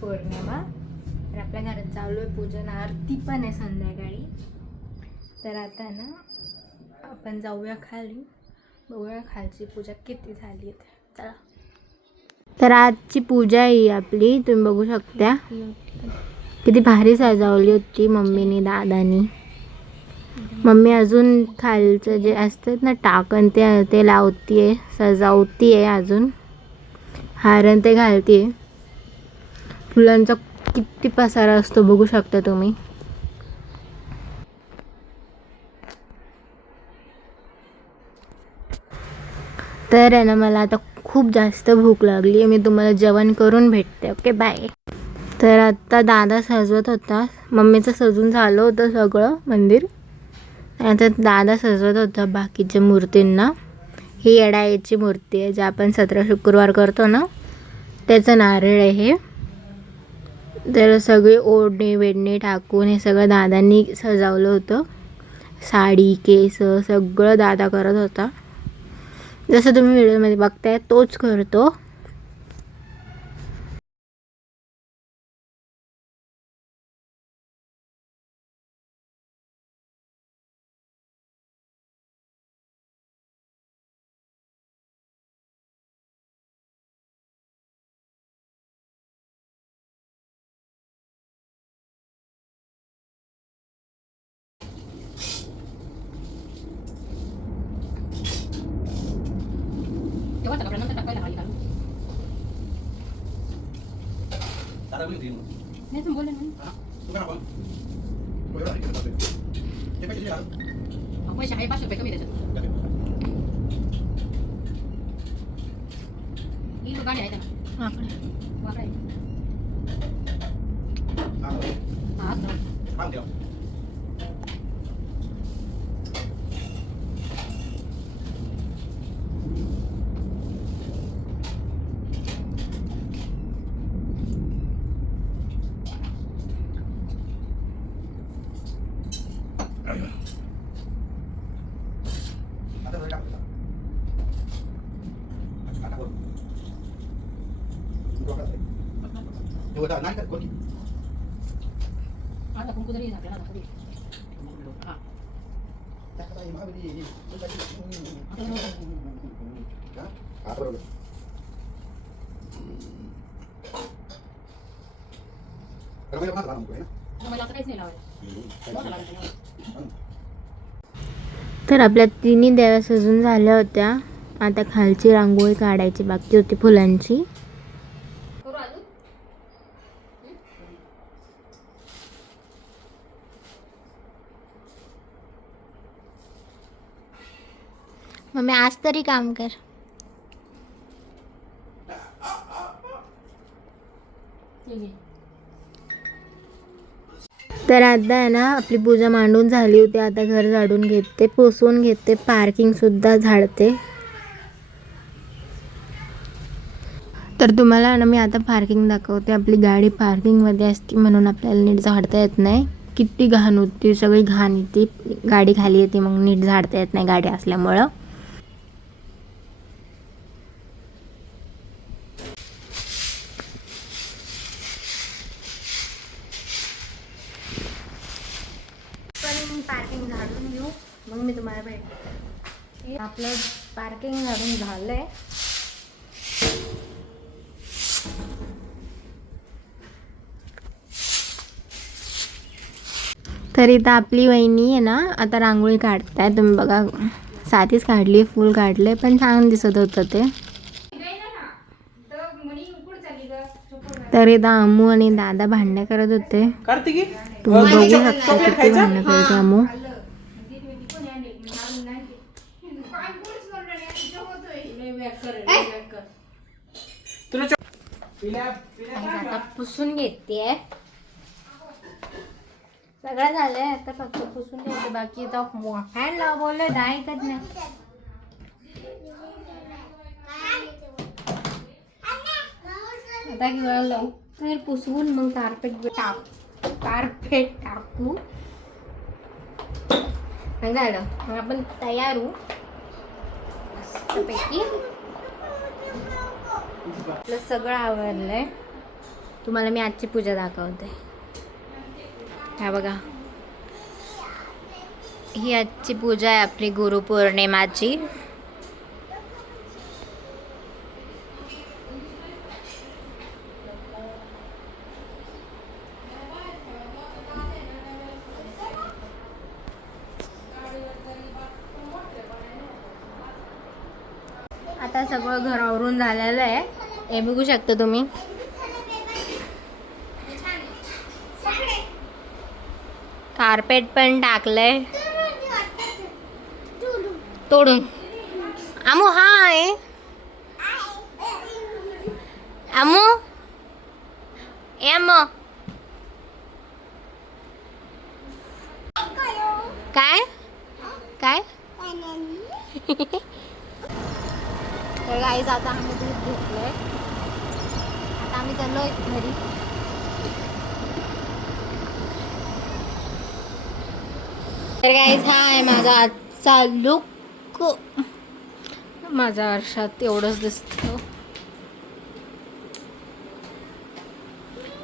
पौर्णिमा. तर आपल्या घरात चालू आहे पूजन, आरती पण आहे संध्याकाळी. तर आता ना आपण जाऊया खाली, बघूया खालची पूजा किती झाली आहे. चला. तर आजची पूजा आहे आपली, तुम्ही बघू शकता किती भारी सजावली होती मम्मीने दादानी. मम्मी अजून खालचं जे असतात ना टाकन ते लावतीये, सजावतीये, अजून हारण ते घालतीये. फुलांचा किती पसारा असतो बघू शकता तुम्ही. तर आहे ना मला आता खूप जास्त भूक लागली, मी तुम्हाला जेवण करून भेटते. Okay bye. तर आता दादा सजवत होता, मम्मीचं सजून झालं होतं सगळं मंदिर. आता दादा सजवत होता बाकीच्या मूर्तींना. ही येडाईची मूर्ती आहे, जे आपण 17 शुक्रवार करतो ना, त्याचं नारळ आहे हे. तर सगळी ओढणी वेढणी टाकून हे सगळं दादांनी सजावलं होतं. साडी केस सगळं दादा करत होता. जसं तुम्ही व्हिडिओमध्ये बघताय तोच करतो. तर आपल्या तिन्ही देव्या सजून झाल्या होत्या. आता खालची रांगोळी काढायची बाकी होती फुलांची. मम्मी आज तरी काम कर. तर आता आहे ना आपली पूजा मांडून झाली होती. आता घर झाडून घेते, पुसून घेते, पार्किंग सुद्धा झाडते. तर तुम्हाला ना मी आता पार्किंग दाखवते. आपली गाडी पार्किंगमध्ये असते म्हणून आपल्याला नीट झाडता येत नाही. किती घाण होती, सगळी घाण येते, गाडी खाली येते, मग नीट झाडता येत नाही गाडी असल्यामुळं. पण पार्किंग झाडून घेऊ मग मी तुम्हाला भेटते. आपलं पार्किंग झाडून झालंय. तर इथं आपली वहिनी आहे ना आता रांगोळी काढताय. तुम्ही बघा, साधीच काढली, फुल काढले, पण छान दिसत होतं ते. तर इथं अम्मू आणि दादा भांडण करत होते. तुम्ही बघू शकता किती भांडण करते अम्मू. आता पुसून घेते. सगळं झालंय, आता फक्त पुसून घ्यायचं बाकी. फॅन लावले नाही ऐकत नाही. आता लवकर पुसवून मग कार्पेट टाकू. झालं मग आपण तयार होऊ मस्तपैकी. आपलं सगळं आवडलंय. तुम्हाला मी आजची पूजा दाखवते. हा बघा, ही आजची पूजा आहे आपली गुरुपौर्णिमाची. आता सगळं घर आवरून झालेलं आहे. हे बघू शकता तुम्ही. कार्पेट पण टाकलंय तोडून. आमू हाय, आमू एम काय काय. तर गाईज आता आम्ही दूध घेतलंय. आता आम्ही चाललोय घरी. तर गाईज हा आहे माझा आजचा लुक. माझ्या आरशात एवढंच दिसतं.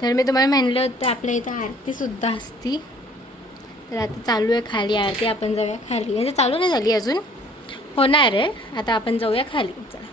तर मी तुम्हाला म्हणलं होतं आपल्या इथं आरती सुद्धा असती. तर आता चालू आहे खाली आरती. आपण जाऊया खाली. म्हणजे चालू नाही झाली अजून, होणार आहे. आता आपण जाऊया खाली. चला.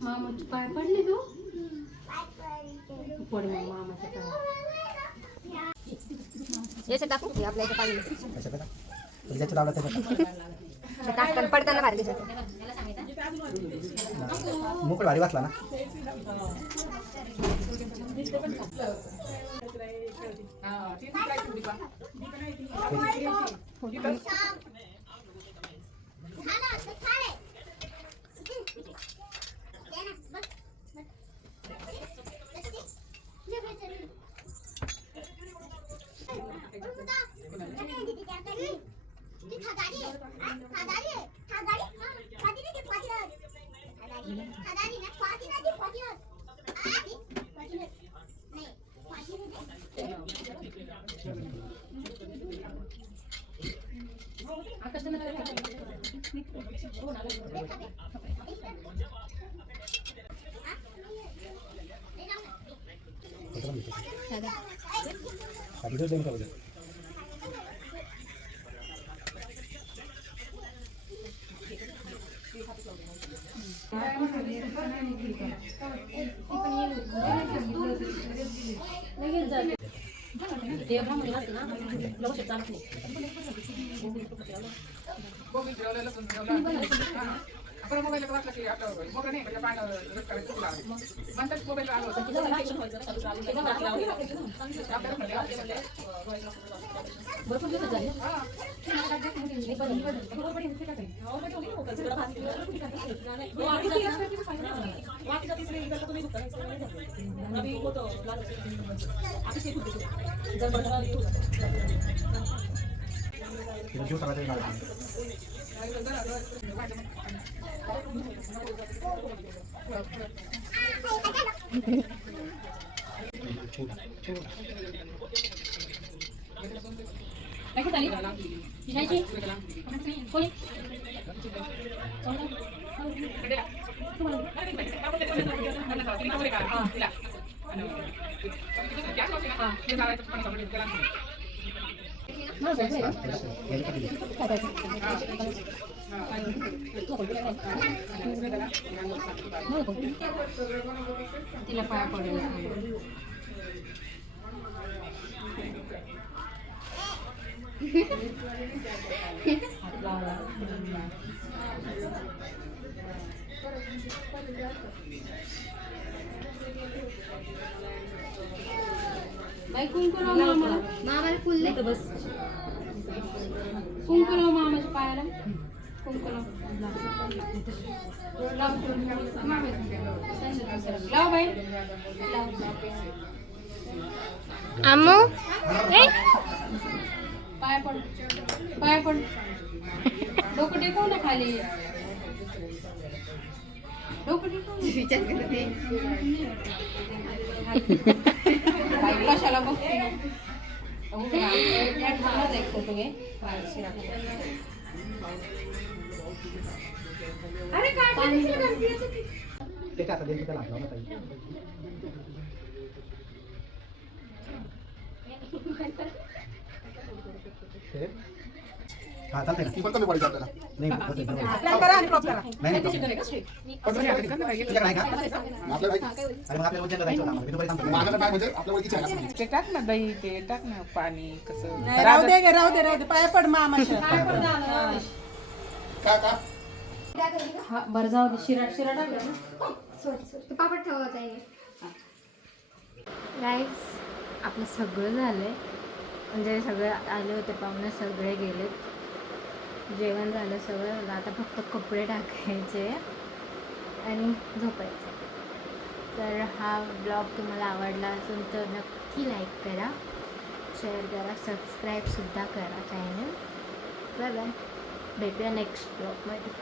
मामाची पाय पडली तू पड मामाच्या पाय याचं टाकू आपल्या इथं पाणी पडताना भारी दिसत मोकळ भारी वाचला ना आपण मोबाईल वाचला की आपलं मोबाईल नाही म्हणजे पाणी रद्द करायचं तुला म्हणतात मोबाईल आलो भरपूर दिवस झाले तिला पाया पडेल बाई कुंकू लाव मामाला फुलले तर बस कुंकू लाव मामाच्या पायाला कुंकू लाव बाई आमू पाय पड डोकं टेकव ना खाली डोकं टेकव विचार करते कशाला बघते एक फोटो घे अरे हा चालतंय ना. ती पण कमी पडायची आपल्याला नाही होत असेल तर होईल. करा आणि क्रॉप करा नाही नाही problem. तुझ्याकडे आहे का? आपल्याला अरे मग आपल्याला उज्जैनला जायचं होतं आम्हाला. मी दुपारी सांगतो. माझ्याकडे काय म्हणजे आपल्या ओळखीचे आहे असं. ते टाक ना दही ते टाक ना पाणी कसं राहू दे पाया पड मामाच्या का हा बरं जाऊ दे शिरा टाकला ना पापड ठेवायचा आहे गाईस. आपलं सगळं झालंय म्हणजे सगळे आले होते पाहुणे सगळे गेलेत. जेवण झालं सगळं झालं. आता फक्त कपडे टाकायचे आणि झोपायचं. तर हा ब्लॉग तुम्हाला आवडला असेल तर नक्की लाईक करा, शेअर करा, सबस्क्राईबसुद्धा करा चॅनल. Bye bye. भेटूया नेक्स्ट ब्लॉगमध्ये.